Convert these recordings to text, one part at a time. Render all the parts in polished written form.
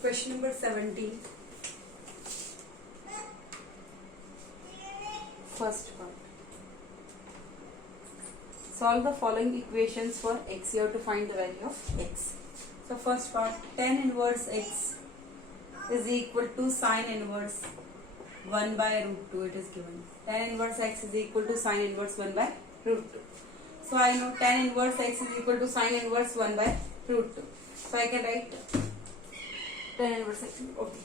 Question number 17. First part. Solve the following equations for x. You have to find the value of x. So first part, tan inverse x is equal to sine inverse 1 by root 2. It is given. Tan inverse x is equal to sine inverse 1 by root 2. So I know tan inverse x is equal to sine inverse 1 by root 2. So I can write tan inverse x. Okay.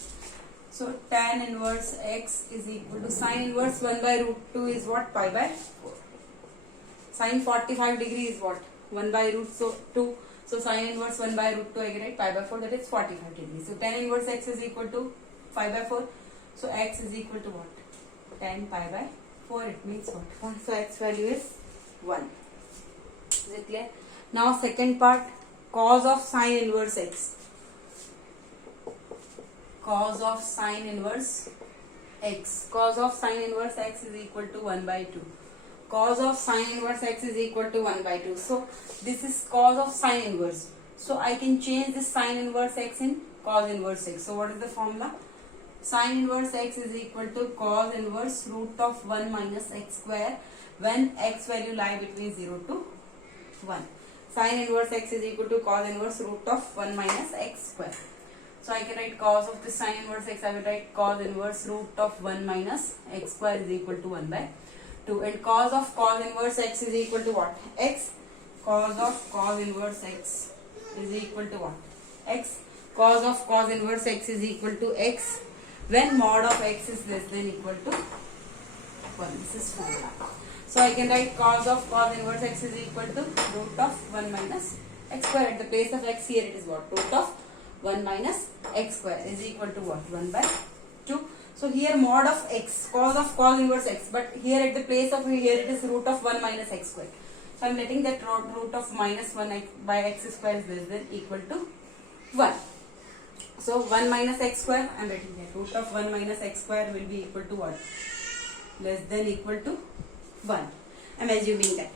So tan inverse x is equal to sine inverse 1 by root 2 is what? Pi by 4. Sine 45 degree is what? 1 by root 2. So sine inverse 1 by root 2 I can write pi by 4, that is 45 degree. So tan inverse x is equal to pi by 4. So x is equal to what? Tan pi by 4. It means what? So x value is 1. Is it clear? Now second part, cos of sine inverse x. Cos of sine inverse x. Cos of sine inverse x is equal to 1 by 2. Cos of sine inverse x is equal to 1 by 2. So this is cos of sine inverse. So I can change this sine inverse x in cos inverse x. So what is the formula? Sine inverse x is equal to cos inverse root of 1 minus x square when x value lie between 0 to 1. Sine inverse x is equal to cos inverse root of 1 minus x square. So I can write cos of this sine inverse x, I will write cos inverse root of 1 minus x square is equal to 1 by 2. And cos of cos inverse x is equal to what? X. Cos of cos inverse x is equal to what? X. Cos of cos inverse x is equal to x when mod of x is less than equal to 1. This is formula. So I can write cos of cos inverse x is equal to root of 1 minus x square. At the place of x here it is what? Root of 1 minus x square is equal to what? 1 by 2. So here mod of x, cos of cos inverse x, but here at the place of here it is root of 1 minus x square. So I am letting that root of minus 1 by x square is less than equal to 1. So 1 minus x square, I am writing that root of 1 minus x square will be equal to what? Less than equal to 1. I am assuming that.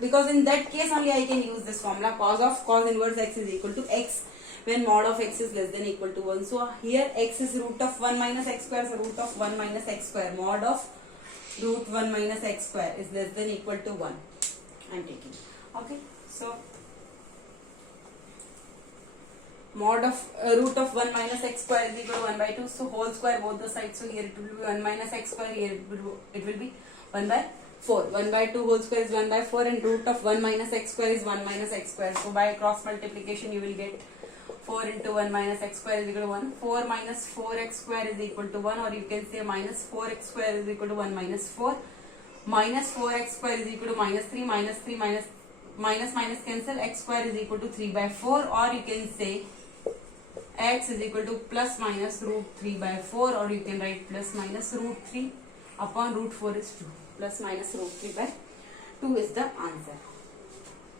Because in that case only I can use this formula, cos of cos inverse x is equal to x when mod of x is less than equal to 1. So here x is root of 1 minus x square, so root of 1 minus x square, mod of root 1 minus x square is less than equal to 1. I am taking. Okay. So mod of root of 1 minus x square is equal to 1 by 2. So whole square both the sides. So here it will be 1 minus x square, here it will be 1 by 4. 1 by 2 whole square is 1 by 4 and root of 1 minus x square is 1 minus x square. So by cross multiplication you will get 4 into 1 minus x square is equal to 1. 4 minus 4x square is equal to 1, or you can say minus 4x square is equal to 1 minus 4. Minus 4x square is equal to minus 3. Minus 3 minus cancel. X square is equal to 3 by 4, or you can say x is equal to plus minus root 3 by 4, or you can write plus minus root 3 upon root 4 is 2. Plus minus root 3 by 2 is the answer.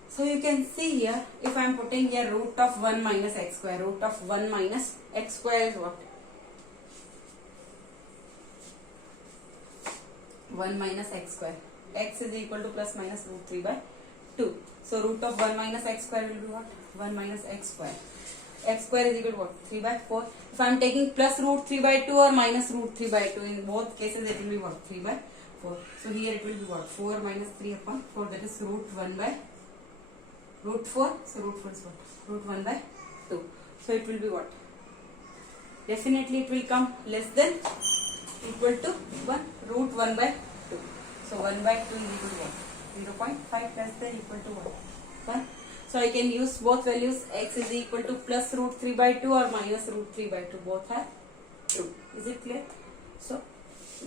So you can see here, if I am putting here root of 1 minus x square, root of 1 minus x square is what? 1 minus x square. X is equal to plus minus root 3 by 2. So root of 1 minus x square will be what? 1 minus x square. X square is equal to what? 3 by 4. If I am taking plus root 3 by 2 or minus root 3 by 2, in both cases it will be what? 3 by 4. So here it will be what? 4 minus 3 upon 4, that is root 1 by root 4. So root 4 is what? Root 1 by 2. So it will be what? Definitely it will come less than equal to 1. Root 1 by 2. So 1 by 2 is equal to what? 0.5 less than equal to what? 1. So I can use both values. X is equal to plus root 3 by 2 or minus root 3 by 2. Both are true. Is it clear? So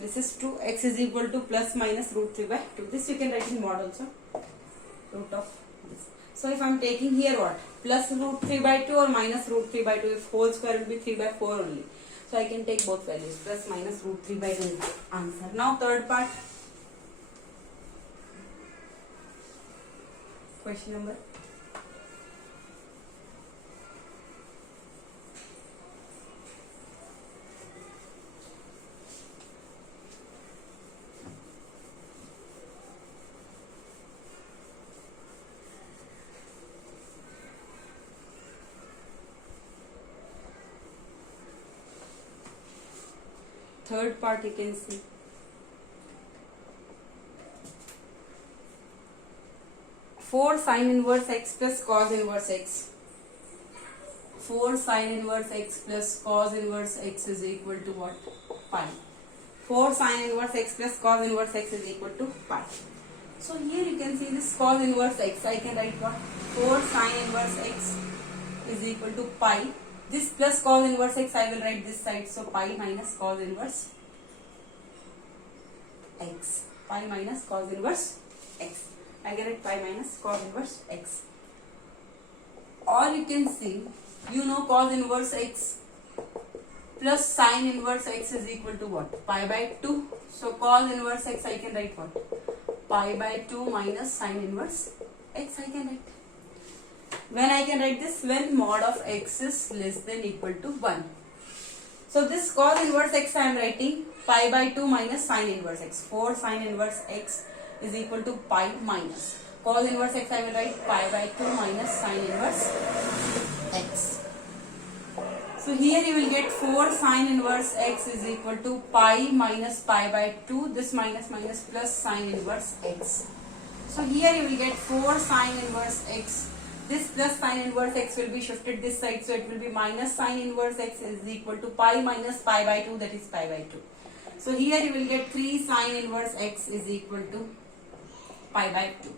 this is true. X is equal to plus minus root 3 by 2. This you can write in mod also. Root of this. So if I am taking here what? Plus root 3 by 2 or minus root 3 by 2. If whole square will be 3 by 4 only. So I can take both values. Plus minus root 3 by 2 answer. Now third part. Question number third part you can see. 4 sin inverse x plus cos inverse x. 4 sin inverse x plus cos inverse x is equal to what? Pi. 4 sin inverse x plus cos inverse x is equal to pi. So here you can see this cos inverse x. I can write what? 4 sin inverse x is equal to pi. This plus cos inverse x I will write this side. So pi minus cos inverse x. Pi minus cos inverse x. I get it, pi minus cos inverse x. Or you can see, you know cos inverse x plus sin inverse x is equal to what? Pi by 2. So cos inverse x I can write what? Pi by 2 minus sin inverse x I can write. When I can write this? When mod of x is less than equal to 1. So this cos inverse x I am writing pi by 2 minus sin inverse x. 4 sin inverse x is equal to pi minus cos inverse x I will write pi by 2 minus sin inverse x. So here you will get 4 sin inverse x is equal to pi minus pi by 2. This minus minus plus sin inverse x. So here you will get 4 sin inverse x. This plus sin inverse x will be shifted this side. So it will be minus sin inverse x is equal to pi minus pi by 2, that is pi by 2. So here you will get 3 sin inverse x is equal to pi by 2.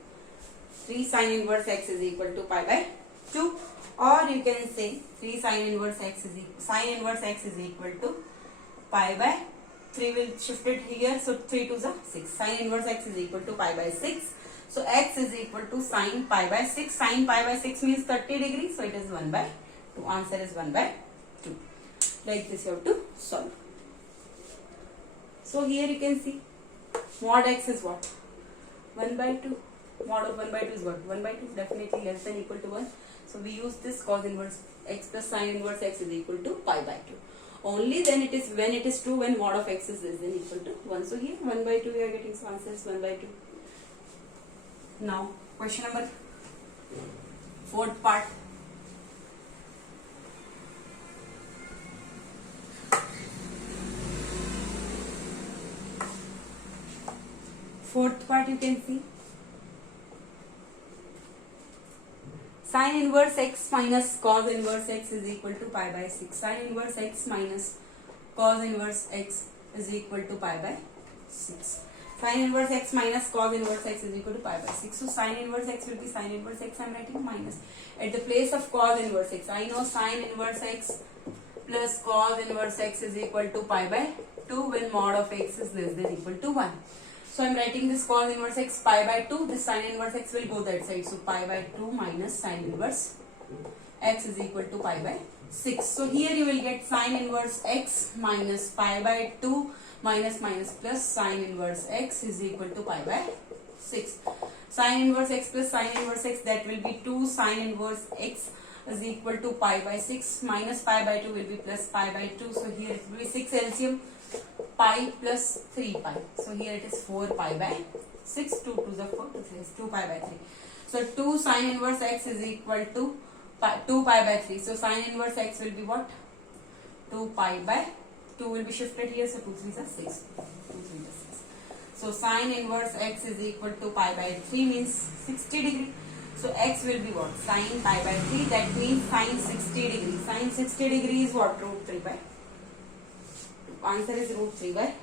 3 sin inverse x is equal to pi by 2. Or you can say 3 sin inverse x is equal to pi by 3 will shift it here. So 3 to the 6. Sin inverse x is equal to pi by 6. So x is equal to sin pi by 6. Sin pi by 6 means 30 degrees. So it is 1 by 2. Answer is 1 by 2. Like this you have to solve. So here you can see mod x is what? 1 by 2. Mod of 1 by 2 is what? 1 by 2, definitely less than equal to 1. So we use this cos inverse x plus sin inverse x is equal to pi by 2. Only then it is when it is true when mod of x is less than equal to 1. So here 1 by 2 we are getting, so answer is 1 by 2. Now question number 4th part. Fourth part you can see sin inverse x minus cos inverse x is equal to pi by 6. Sin inverse x minus cos inverse x is equal to pi by 6. Sin inverse x minus cos inverse x is equal to pi by 6. So sin inverse x will be sin inverse x, I am writing minus. At the place of cos inverse x, I know sin inverse x plus cos inverse x is equal to pi by 2 when mod of x is less than equal to 1. So I am writing this cos inverse x pi by 2. This sin inverse x will go that side. So pi by 2 minus sin inverse x is equal to pi by 6. So here you will get sin inverse x minus pi by 2 minus minus plus sin inverse x is equal to pi by 6. Sin inverse x plus sin inverse x, that will be 2 sin inverse x is equal to pi by 6 minus pi by 2 will be plus pi by 2. So here it will be 6 LCM, pi plus 3 pi. So here it is 4 pi by 6, 2 to the 4, 2 is 2 pi by 3. So 2 sin inverse x is equal to 2 pi by 3. So sin inverse x will be what? 2 pi by 2 will be shifted here. So 2 3 is 6. 2 3 is 6. So sin inverse x is equal to pi by 3 means 60 degree. So x will be what? Sin pi by 3. That means sin 60 degree. Sin 60 degree is what? Root 3 by 2. Answer is root 3 by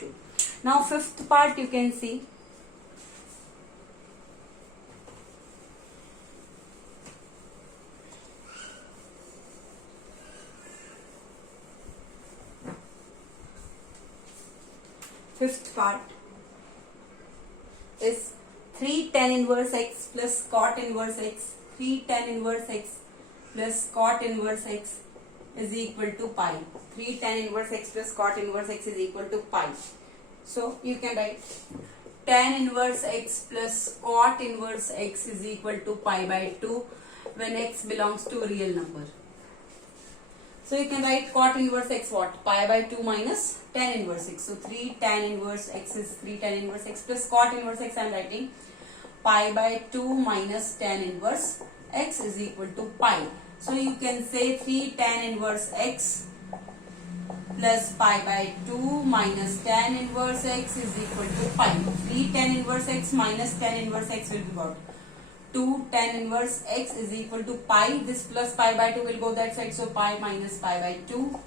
2. Now 5th part you can see. Fifth part is 3 tan inverse x plus cot inverse x. 3 tan inverse x plus cot inverse x is equal to pi. 3 tan inverse x plus cot inverse x is equal to pi. So you can write tan inverse x plus cot inverse x is equal to pi by 2 when x belongs to a real number. So you can write cot inverse x what? Pi by 2 minus tan inverse x. So 3 tan inverse x is 3 tan inverse x plus cot inverse x, I am writing pi by 2 minus tan inverse x is equal to pi. So you can say 3 tan inverse x plus pi by 2 minus tan inverse x is equal to pi. 3 tan inverse x minus tan inverse x will be what? 2 tan inverse x is equal to pi. This plus pi by 2 will go that side, so pi minus pi by 2.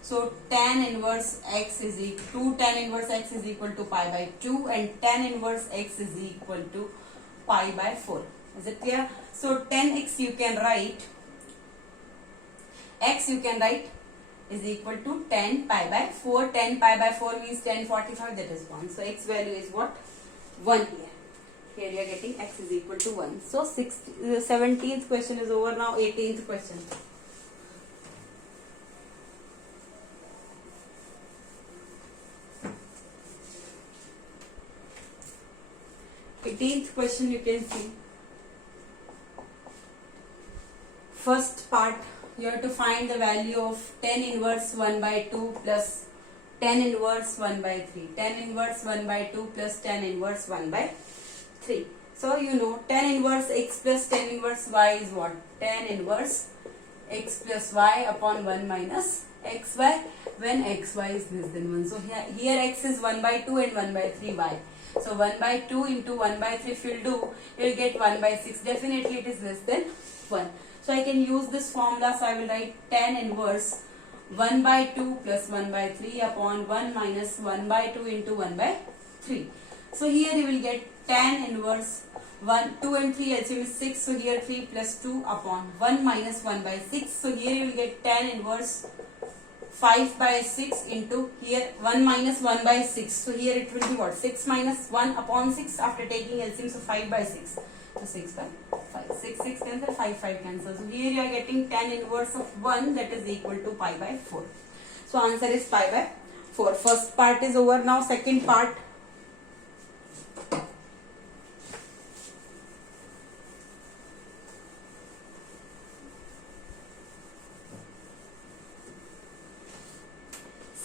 So tan inverse x is equal 2 tan inverse x is equal to pi by 2, and tan inverse x is equal to pi by 4. Is it clear? So 10x you can write, x you can write is equal to 10 pi by 4. 10 pi by 4 means 1045, that is 1. So x value is what? 1 here. Here you are getting x is equal to 1. So 17th question is over. Now 18th question. Eighteenth question you can see. First part, you have to find the value of tan inverse 1 by 2 plus tan inverse 1 by 3. Tan inverse 1 by 2 plus tan inverse 1 by 3. So you know tan inverse x plus tan inverse y is what? Tan inverse x plus y upon 1 minus xy when xy is less than 1. So here x is 1 by 2 and 1 by 3 y. So 1 by 2 into 1 by 3 if you will do, you will get 1 by 6. Definitely it is less than 1. So I can use this formula. So I will write tan inverse 1 by 2 plus 1 by 3 upon 1 minus 1 by 2 into 1 by 3. So here you will get tan inverse 1, 2 and 3 LCM is 6. So here 3 plus 2 upon 1 minus 1 by 6. So here you will get tan inverse 5 by 6 into here 1 minus 1 by 6. So here it will be what? 6 minus 1 upon 6 after taking LCM. So 5 by 6. So 6 by 5. 6 cancel, 5 cancel. So here you are getting tan inverse of 1, that is equal to pi by 4. So answer is pi by 4. First part is over. Now second part.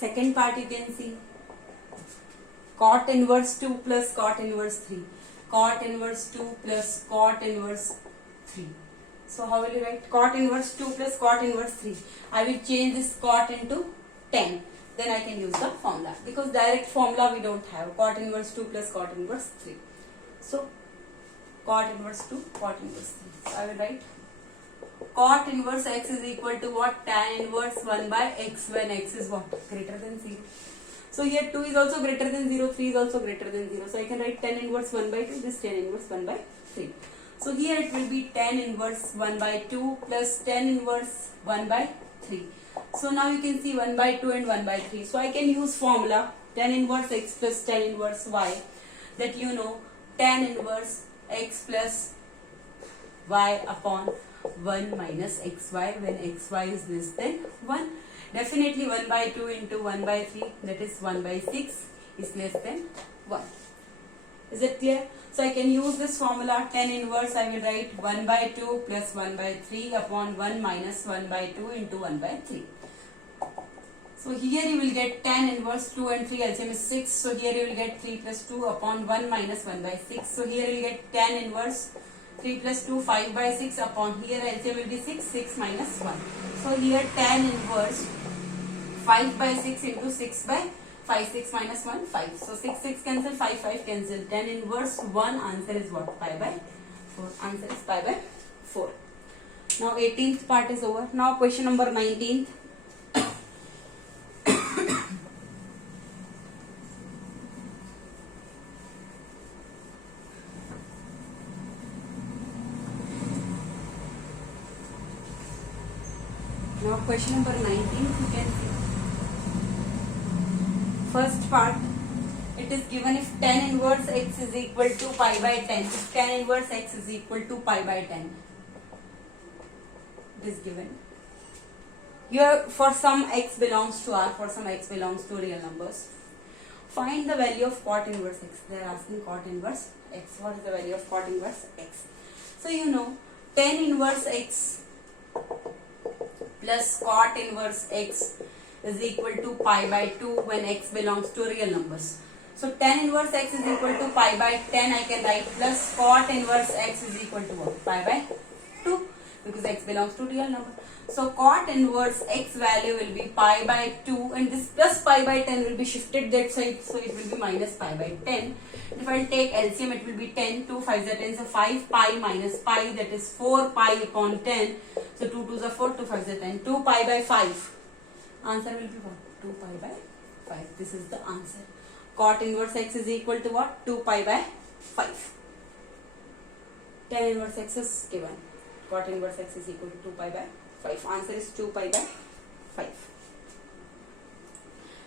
Second part you can see cot inverse 2 plus cot inverse 3. Cot inverse 2 plus cot inverse 3. So how will you write? Cot inverse 2 plus cot inverse 3. I will change this cot into tan. Then I can use the formula. Because direct formula we don't have. Cot inverse 2 plus cot inverse 3. So cot inverse 2, cot inverse 3. So I will write cot inverse x is equal to what? Tan inverse 1 by x when x is what? Greater than 0. So here 2 is also greater than 0, 3 is also greater than 0. So I can write tan inverse 1 by 2, this tan inverse 1 by 3. So here it will be tan inverse 1 by 2 plus tan inverse 1 by 3. So now you can see 1 by 2 and 1 by 3. So I can use formula tan inverse x plus tan inverse y, that you know tan inverse x plus y upon 1 minus xy when xy is less than 1. Definitely 1 by 2 into 1 by 3, that is 1 by 6 is less than 1. Is it clear? So I can use this formula tan inverse. I will write 1 by 2 plus 1 by 3 upon 1 minus 1 by 2 into 1 by 3. So here you will get tan inverse 2 and 3 LCM is 6. So here you will get 3 plus 2 upon 1 minus 1 by 6. So here you will get tan inverse 3 plus 2, 5 by 6 upon here LCM will be 6, 6 minus 1. So here tan inverse 5 by 6 into 6 by 5, 6 minus 1, 5. So 6, 6 cancel, 5, 5 cancel. Tan inverse 1, answer is what? Pi by 4. Answer is pi by 4. Now 18th part is over. Now question number 19. Now question number 19, you can see. First part, it is given if tan inverse x is equal to pi by 10. If tan inverse x is equal to pi by 10. It is given. Here for some x belongs to R, for some x belongs to real numbers. Find the value of cot inverse x. They are asking cot inverse x. What is the value of cot inverse x? So you know tan inverse x plus cot inverse x is equal to pi by 2 when x belongs to real numbers. So tan inverse x is equal to pi by 10 I can write plus cot inverse x is equal to what? Pi by 2 because x belongs to real number. So cot inverse x value will be pi by 2 and this plus pi by 10 will be shifted that side, so it will be minus pi by 10. If I take LCM, it will be 10, 2 5 are 10, so 5 pi minus pi, that is 4 pi upon 10. So 2 2s are 4, 2 5s are 10, 2 pi by 5. Answer will be what? 2 pi by 5. This is the answer. Cot inverse x is equal to what? 2 pi by 5. Tan inverse x is given. Cot inverse x is equal to 2 pi by 5. Answer is 2 pi by 5.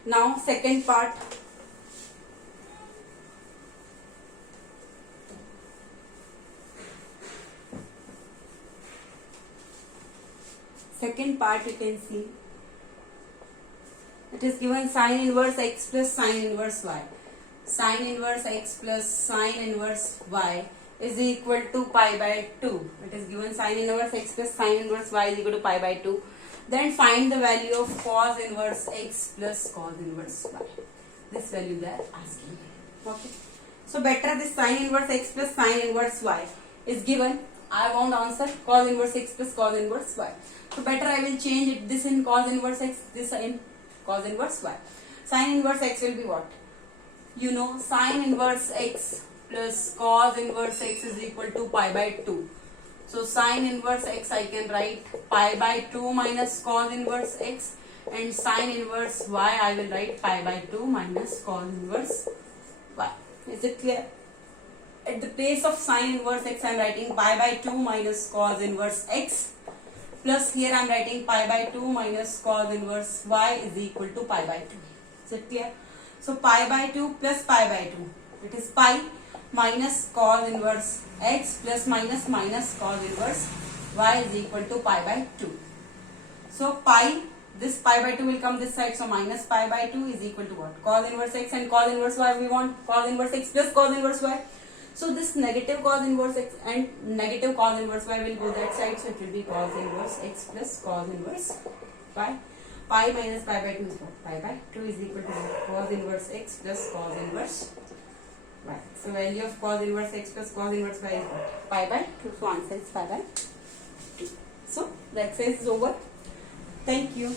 Now second part. Second part you can see. It is given sin inverse x plus sin inverse y. Sin inverse x plus sin inverse y is equal to pi by 2. It is given sin inverse x plus sin inverse y is equal to pi by 2. Then find the value of cos inverse x plus cos inverse y. This value they are asking. Okay. So better this sin inverse x plus sin inverse y is given. I want answer cos inverse x plus cos inverse y. So better I will change it, this in cos inverse x, this in cos inverse y. Sin inverse x will be what? You know, sin inverse x plus cos inverse x is equal to pi by 2. So sin inverse x I can write pi by 2 minus cos inverse x, and sin inverse y I will write pi by 2 minus cos inverse y. Is it clear? At the place of sin inverse x I am writing pi by 2 minus cos inverse x, plus here I am writing pi by 2 minus cos inverse y is equal to pi by 2. Is it clear? So pi by 2 plus pi by 2. It is pi minus cos inverse x plus minus minus cos inverse y is equal to pi by 2. So pi, this pi by 2 will come this side, so minus pi by 2 is equal to what? Cos inverse x and cos inverse y, we want cos inverse x plus cos inverse y. So this negative cos inverse x and negative cos inverse y will go that side, so it will be cos inverse x plus cos inverse y. Pi minus pi by 2 is what? Pi by 2 is equal to cos inverse x plus cos inverse y. So value of cos inverse x plus cos inverse y is what? Pi by 2. So answer is pi by 2. So the exercise is over. Thank you.